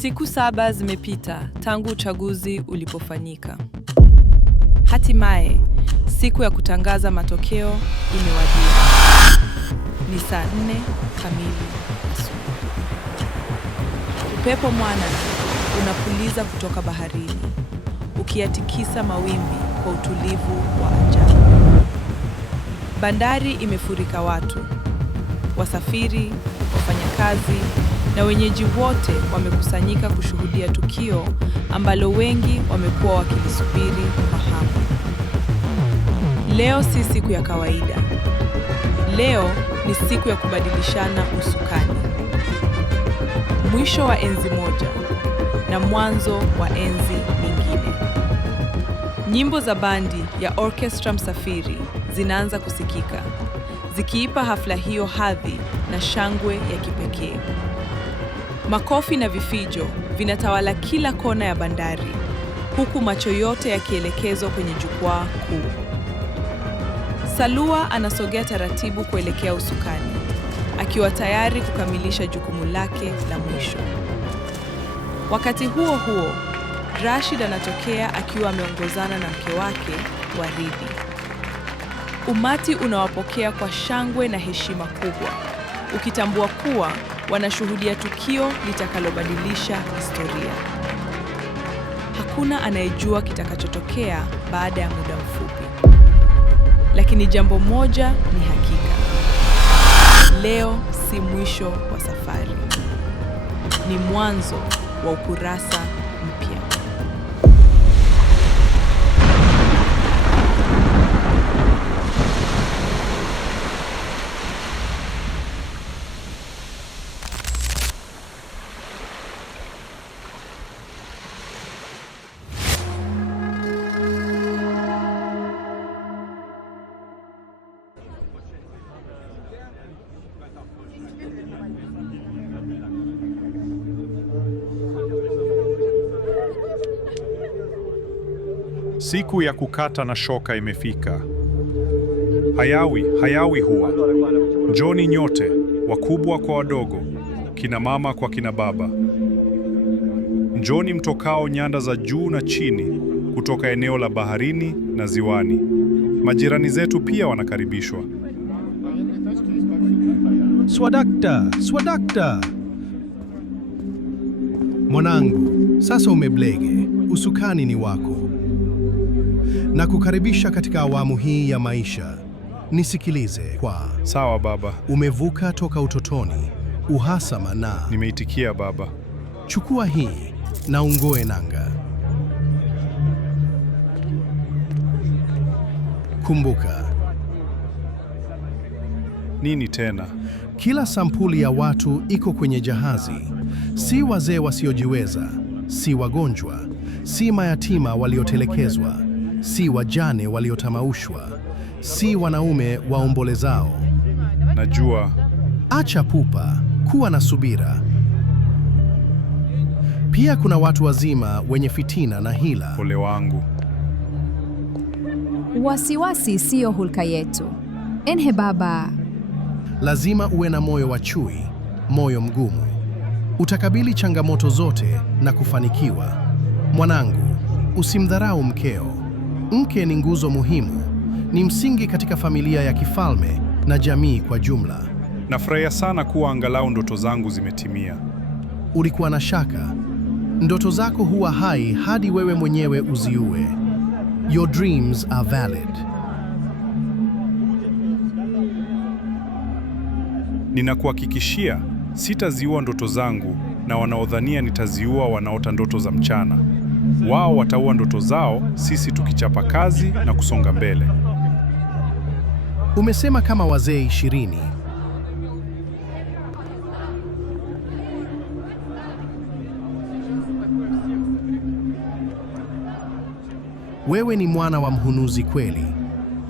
Siku 7 zimepita tangu uchaguzi ulipofanyika. Hatimaye, siku ya kutangaza matokeo imewadia. Ni saa 4 kamili asubuhi. Upepo mwanana unapuliza kutoka baharini, ukiyatikisa mawimbi kwa utulivu wa ajabu. Bandari imefurika watu, wasafiri, wafanyakazi na wenyeji wote wamekusanyika kushuhudia tukio ambalo wengi wamekuwa wakilisubiri kwa hamu. Leo si siku ya kawaida. Leo ni siku ya kubadilishana usukani. Mwisho wa enzi moja na mwanzo wa enzi nyingine. Nyimbo za bandi ya Orchestra Msafiri zinaanza kusikika, zikiipa hafla hiyo hadhi na shangwe ya kipekee. Makofi na vifijo vinatawala kila kona ya bandari, huku macho yote yakielekezwa kwenye jukwaa kuu. Salua anasogea taratibu kuelekea usukani, akiwa tayari kukamilisha jukumu lake la mwisho. Wakati huo huo, Rashid anatokea akiwa ameongozana na mke wake, Waridi. Umati unawapokea kwa shangwe na heshima kubwa, ukitambua kuwa wanashuhudia tukio litakalobadilisha historia. Hakuna anayejua kitakachotokea baada ya muda mfupi. Lakini jambo moja ni hakika. Leo si mwisho wa safari. Ni mwanzo wa ukurasa mpya. Siku ya kukata na shoka imefika. Hayawi huwa. Njoni nyote, wakubwa kwa wadogo, kina mama kwa kina baba. Njoni mtokao nyanda za juu na chini, kutoka eneo la baharini na ziwani. Majirani zetu pia wanakaribishwa. Swadakta! Mwanangu, sasa umeblege, usukani ni wako. Na kukaribisha katika awamu hii ya maisha. Nisikilize kwa Sawa baba. Umevuka toka utotoni, uhasama na Nimeitikia baba. Chukua hii na ungoe nanga. Kumbuka, Nini tena? kila sampuli ya watu iko kwenye jahazi. Si wazee wasiojiweza, si wagonjwa, si mayatima waliotelekezwa, si wajane waliotamaushwa, si wanaume waombolezao. Najua. Acha pupa, kuwa na subira. Pia kuna watu wazima wenye fitina na hila. Ole wangu. Wasiwasi siyo hulka yetu. Enhe baba. Lazima uwe na moyo wa chui, moyo mgumu. Utakabili changamoto zote na kufanikiwa. Mwanangu, usimdharau mkeo. Mke ni nguzo muhimu, ni msingi katika familia ya kifalme na jamii kwa jumla. Nafurahia sana kuwa angalau ndoto zangu zimetimia. Ulikuwa na shaka? Ndoto zako huwa hai hadi wewe mwenyewe uziue. Your dreams are valid. Ninakuhakikishia sitaziua ndoto zangu, na wanaodhania nitaziua wanaota ndoto za mchana. Wao wataua ndoto zao, sisi tukichapa kazi na kusonga mbele. Umesema kama wazee 20. Wewe ni mwana wa mhunuzi kweli,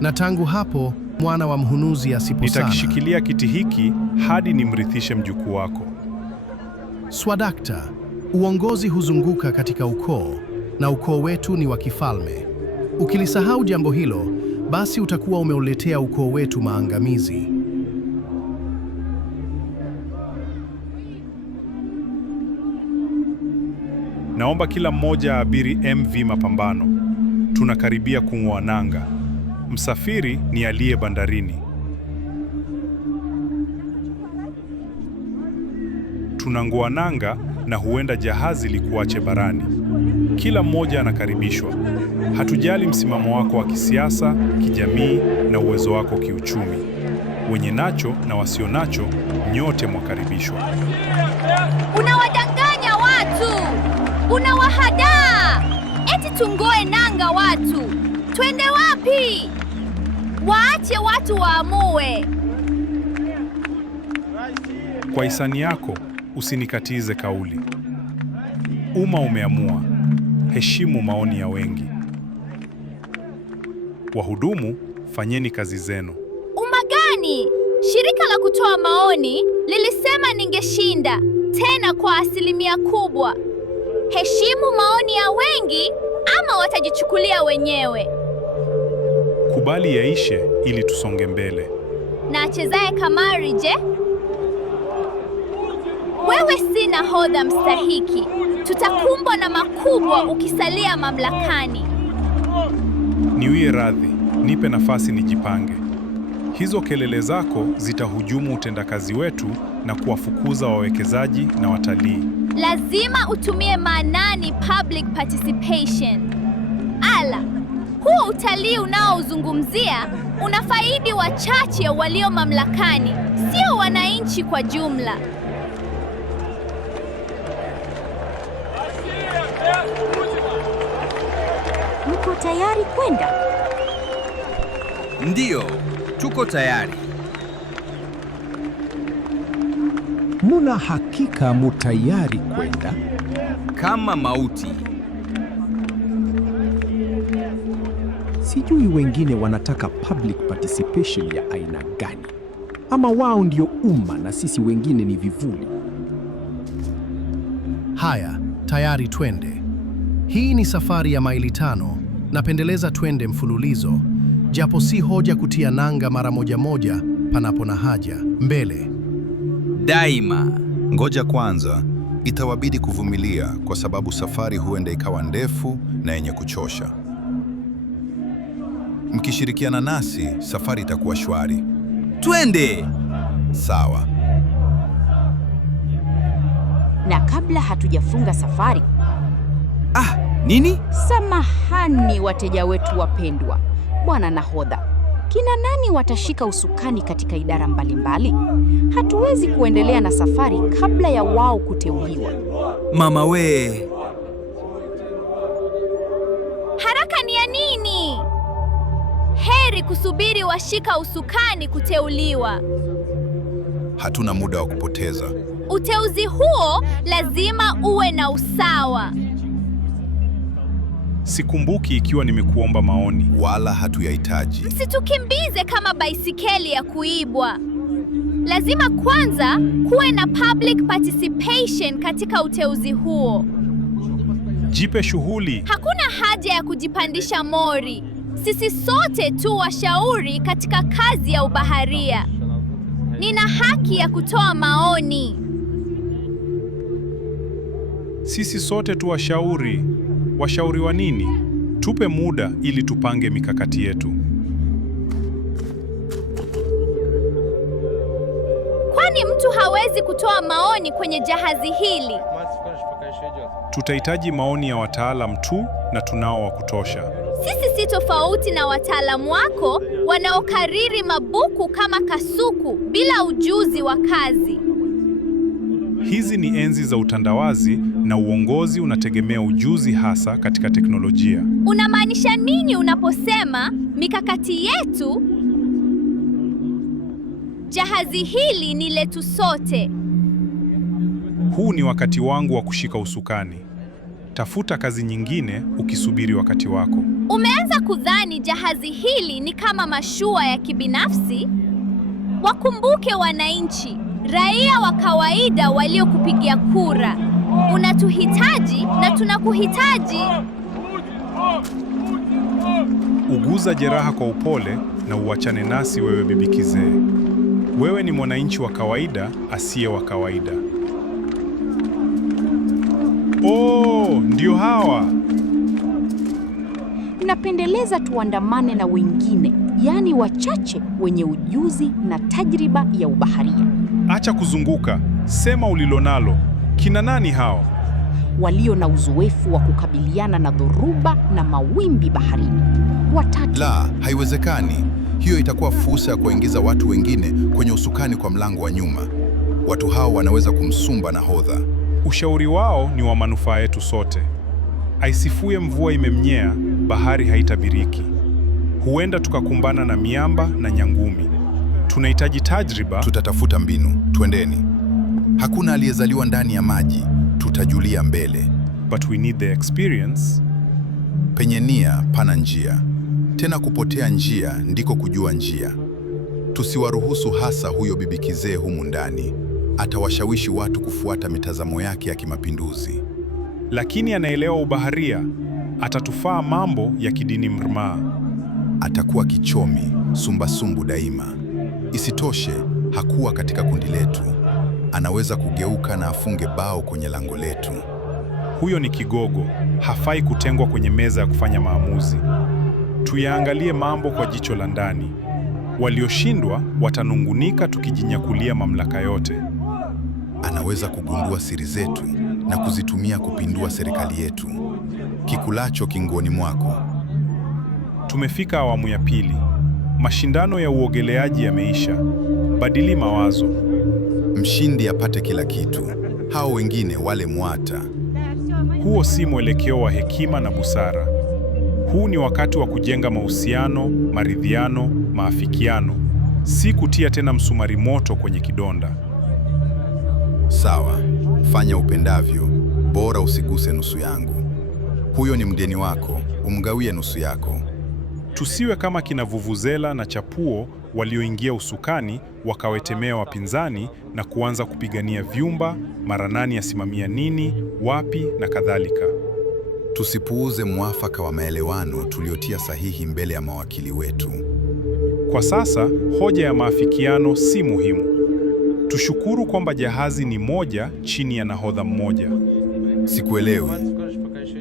na tangu hapo mwana wa mhunuzi asiposana. Nitakishikilia kiti hiki hadi nimrithishe mjukuu wako. Swadakta, uongozi huzunguka katika ukoo, na ukoo wetu ni wa kifalme. Ukilisahau jambo hilo, basi utakuwa umeuletea ukoo wetu maangamizi. Naomba kila mmoja abiri MV Mapambano. Tunakaribia kung'oa nanga. Msafiri ni aliye bandarini. Tunang'oa nanga na huenda jahazi likuache barani. Kila mmoja anakaribishwa. Hatujali msimamo wako wa kisiasa, kijamii na uwezo wako kiuchumi. Wenye nacho na wasio nacho, nyote mwakaribishwa. Unawadanganya watu, unawahadaa. Eti tungoe nanga watu. Twende wapi? Waache watu waamue. Kwa hisani yako, usinikatize kauli. Umma umeamua. Heshimu maoni ya wengi. Wahudumu, fanyeni kazi zenu. Umma gani? Shirika la kutoa maoni lilisema ningeshinda, tena kwa asilimia kubwa. Heshimu maoni ya wengi ama watajichukulia wenyewe. Kubali yaishe ili tusonge mbele. Na achezaye kamari je? Wewe si nahodha mstahiki. Tutakumbwa na makubwa ukisalia mamlakani. Niwie radhi, nipe nafasi nijipange. Hizo kelele zako zitahujumu utendakazi wetu na kuwafukuza wawekezaji na watalii. Lazima utumie maanani public participation. Ala, huo utalii unaozungumzia unafaidi wachache walio mamlakani, sio wananchi kwa jumla. Mko tayari kwenda? Ndiyo, tuko tayari. Muna hakika mutayari kwenda? Kama mauti. Sijui wengine wanataka public participation ya aina gani. Ama wao ndio umma na sisi wengine ni vivuli. Haya, tayari twende. Hii ni safari ya maili 5. Napendeleza twende mfululizo, japo si hoja kutia nanga mara moja panapo na haja. Mbele Daima. Ngoja kwanza, itawabidi kuvumilia kwa sababu safari huenda ikawa ndefu na yenye kuchosha. Mkishirikiana nasi, safari itakuwa shwari. Twende! Sawa. Na kabla hatujafunga safari, Nini? samahani wateja wetu wapendwa. Bwana nahodha, kina nani watashika usukani katika idara mbalimbali? Hatuwezi kuendelea na safari kabla ya wao kuteuliwa. Mama we. Haraka ni ya nini? Heri kusubiri washika usukani kuteuliwa. Hatuna muda wa kupoteza. Uteuzi huo lazima uwe na usawa. Sikumbuki ikiwa nimekuomba maoni. Wala hatuyahitaji. Msitukimbize kama baisikeli ya kuibwa. Lazima kwanza kuwe na public participation katika uteuzi huo. Jipe shughuli. Hakuna haja ya kujipandisha mori. Sisi sote tu washauri katika kazi ya ubaharia. Nina haki ya kutoa maoni. Sisi sote tu washauri. Washauri wa nini? Tupe muda ili tupange mikakati yetu. Kwani mtu hawezi kutoa maoni kwenye jahazi hili? Tutahitaji maoni ya wataalam tu na tunao wa kutosha. Sisi si tofauti na wataalamu wako wanaokariri mabuku kama kasuku bila ujuzi wa kazi. Hizi ni enzi za utandawazi na uongozi unategemea ujuzi hasa katika teknolojia. Unamaanisha nini unaposema mikakati yetu? Jahazi hili ni letu sote. Huu ni wakati wangu wa kushika usukani. Tafuta kazi nyingine ukisubiri wakati wako. Umeanza kudhani jahazi hili ni kama mashua ya kibinafsi? Wakumbuke wananchi, raia wa kawaida waliokupigia kura. Unatuhitaji na tunakuhitaji. Uguza jeraha kwa upole na uachane nasi wewe bibi kizee. Wewe ni mwananchi wa kawaida asiye wa kawaida. Oh, Ndio hawa. Napendeleza tuandamane na wengine, yaani wachache wenye ujuzi na tajriba ya ubaharia. Acha kuzunguka, sema ulilonalo. Kina nani hao? Walio na uzoefu wa kukabiliana na dhoruba na mawimbi baharini. Watatu. La, haiwezekani. Hiyo itakuwa fursa ya kuingiza watu wengine kwenye usukani kwa mlango wa nyuma. Watu hao wanaweza kumsumba nahodha. Ushauri wao ni wa manufaa yetu sote. Aisifue mvua imemnyea, bahari haitabiriki. Huenda tukakumbana na miamba na nyangumi. Tunahitaji tajriba. Tutatafuta mbinu. Twendeni. Hakuna aliyezaliwa ndani ya maji. Tutajulia mbele. But we need the experience. Penye nia pana njia. Tena kupotea njia ndiko kujua njia. Tusiwaruhusu, hasa huyo bibi kizee humu ndani. Atawashawishi watu kufuata mitazamo yake ya kimapinduzi. Lakini anaelewa ubaharia. Atatufaa mambo ya kidini mrmaa. Atakuwa kichomi, sumbasumbu daima. Isitoshe, hakuwa katika kundi letu. Anaweza kugeuka na afunge bao kwenye lango letu. Huyo ni kigogo, hafai kutengwa kwenye meza ya kufanya maamuzi. Tuyaangalie mambo kwa jicho la ndani. Walioshindwa watanungunika tukijinyakulia mamlaka yote. Anaweza kugundua siri zetu na kuzitumia kupindua serikali yetu. Kikulacho kinguoni mwako. Tumefika awamu ya pili. Mashindano ya uogeleaji yameisha. Badili mawazo. Mshindi apate kila kitu. Hao wengine wale mwata. Huo si mwelekeo wa hekima na busara. Huu ni wakati wa kujenga mahusiano, maridhiano, maafikiano. Si kutia tena msumari moto kwenye kidonda. Sawa, fanya upendavyo. Bora usiguse nusu yangu. Huyo ni mgeni wako, umgawie nusu yako. Tusiwe kama kina Vuvuzela na Chapuo walioingia usukani wakawetemea wapinzani na kuanza kupigania vyumba, mara nani asimamia nini, wapi na kadhalika. Tusipuuze mwafaka wa maelewano tuliotia sahihi mbele ya mawakili wetu. Kwa sasa, hoja ya maafikiano si muhimu. Tushukuru kwamba jahazi ni moja chini ya nahodha mmoja. Sikuelewi.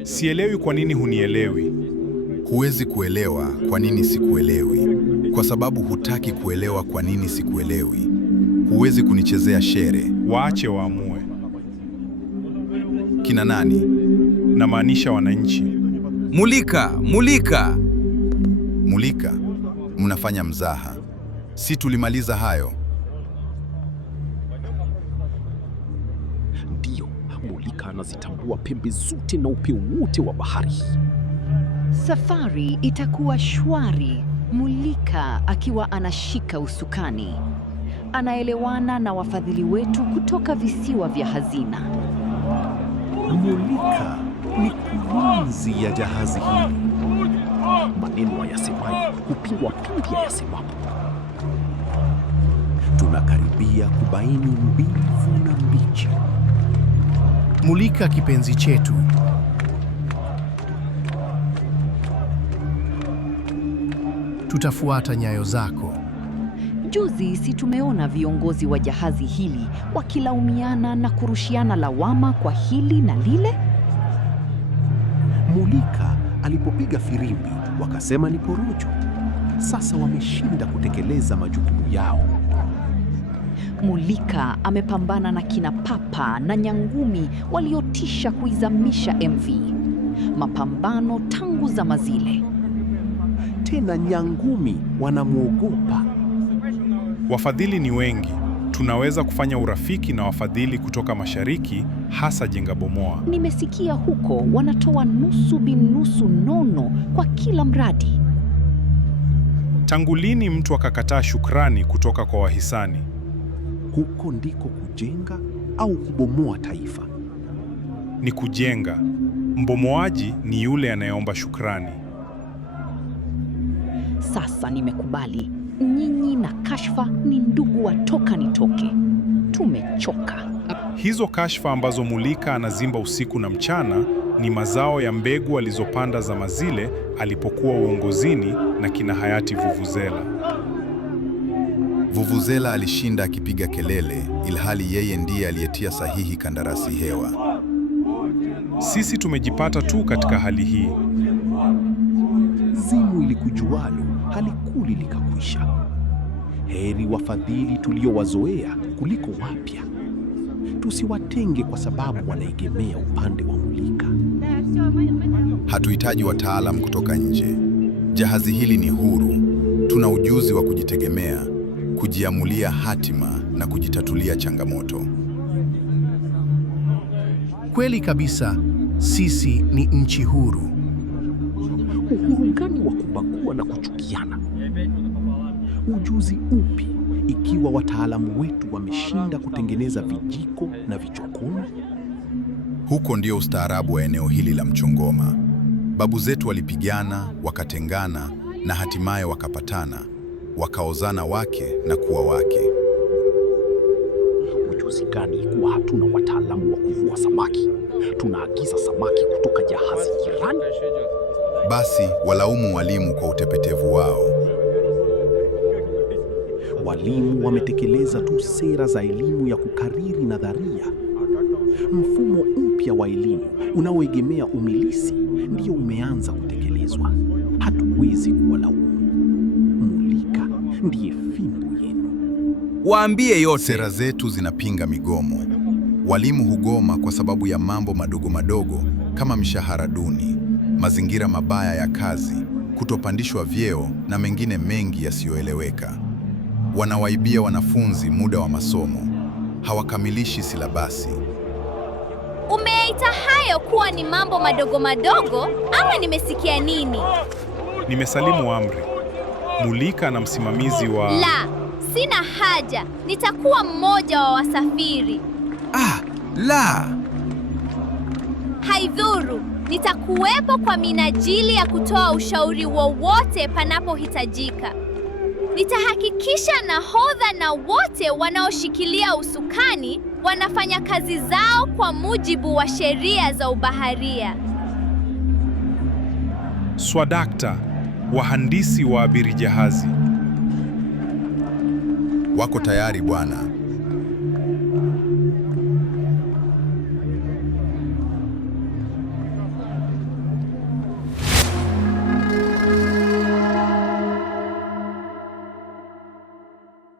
Sielewi kwa nini hunielewi. Huwezi kuelewa kwa nini sikuelewi, kwa sababu hutaki kuelewa kwa nini sikuelewi. Huwezi kunichezea shere. Waache waamue. Kina nani? Namaanisha wananchi. Mulika, Mulika! Mulika? Mnafanya mzaha. Si tulimaliza hayo? Ndiyo, Mulika anazitambua pembe zote na upeo wote wa bahari. Safari itakuwa shwari, Mulika akiwa anashika usukani. Anaelewana na wafadhili wetu kutoka visiwa vya hazina. Mulika ni kulinzi ya jahazi hili. Maneno yasemayo hupingwa pindi yasemapo. Tunakaribia kubaini mbivu na mbichi. Mulika kipenzi chetu. Tutafuata nyayo zako. Juzi si tumeona viongozi wa jahazi hili wakilaumiana na kurushiana lawama kwa hili na lile? Mulika alipopiga firimbi wakasema ni porojo. Sasa wameshinda kutekeleza majukumu yao. Mulika amepambana na kina Papa na Nyangumi waliotisha kuizamisha MV. Mapambano tangu zama zile. Tena Nyangumi wanamwogopa. Wafadhili ni wengi. Tunaweza kufanya urafiki na wafadhili kutoka mashariki, hasa Jengabomoa. Nimesikia huko wanatoa nusu binusu nono kwa kila mradi. Tangu lini mtu akakataa shukrani kutoka kwa wahisani? Huko ndiko kujenga au kubomoa taifa? Ni kujenga. Mbomoaji ni yule anayeomba shukrani. Sasa nimekubali. Nyinyi na Kashfa ni ndugu wa toka nitoke. Tumechoka. Hizo kashfa ambazo Mulika anazimba usiku na mchana ni mazao ya mbegu alizopanda zama zile alipokuwa uongozini na kina hayati Vuvuzela. Vuvuzela alishinda akipiga kelele, ilhali yeye ndiye aliyetia sahihi kandarasi hewa. Sisi tumejipata tu katika hali hii. Zimu ilikujualo halikuli likakwisha. Heri wafadhili tuliowazoea kuliko wapya. Tusiwatenge kwa sababu wanaegemea upande wa Mulika. Hatuhitaji wataalam kutoka nje. Jahazi hili ni huru. Tuna ujuzi wa kujitegemea, kujiamulia hatima na kujitatulia changamoto. Kweli kabisa, sisi ni nchi huru. Uhuru gani wa kubagua na kuchukiana? Ujuzi upi ikiwa wataalamu wetu wameshinda kutengeneza vijiko na vichokono? Huko ndio ustaarabu wa eneo hili la Mchongoma. Babu zetu walipigana, wakatengana na hatimaye wakapatana, wakaozana wake na kuwa wake. Ujuzi gani ikiwa hatuna wataalamu wa kuvua samaki? Tunaagiza samaki kutoka jahazi jirani. Basi walaumu walimu kwa utepetevu wao. Walimu wametekeleza tu sera za elimu ya kukariri nadharia. Mfumo mpya wa elimu unaoegemea umilisi ndio umeanza kutekelezwa. Hatuwezi kuwalaumu. Mulika ndiye fimbo yenu. Waambie yote. Sera zetu zinapinga migomo. Walimu hugoma kwa sababu ya mambo madogo madogo kama mshahara duni, mazingira mabaya ya kazi, kutopandishwa vyeo na mengine mengi yasiyoeleweka. Wanawaibia wanafunzi muda wa masomo. Hawakamilishi silabasi. Umeita hayo kuwa ni mambo madogo madogo ama nimesikia nini? Nimesalimu amri. Mulika na msimamizi wa... La, sina haja. Nitakuwa mmoja wa wasafiri. La! Haidhuru, nitakuwepo kwa minajili ya kutoa ushauri wowote panapohitajika. Nitahakikisha nahodha na wote wanaoshikilia usukani wanafanya kazi zao kwa mujibu wa sheria za ubaharia. Swadakta, wahandisi wa abiri jahazi Wako tayari bwana.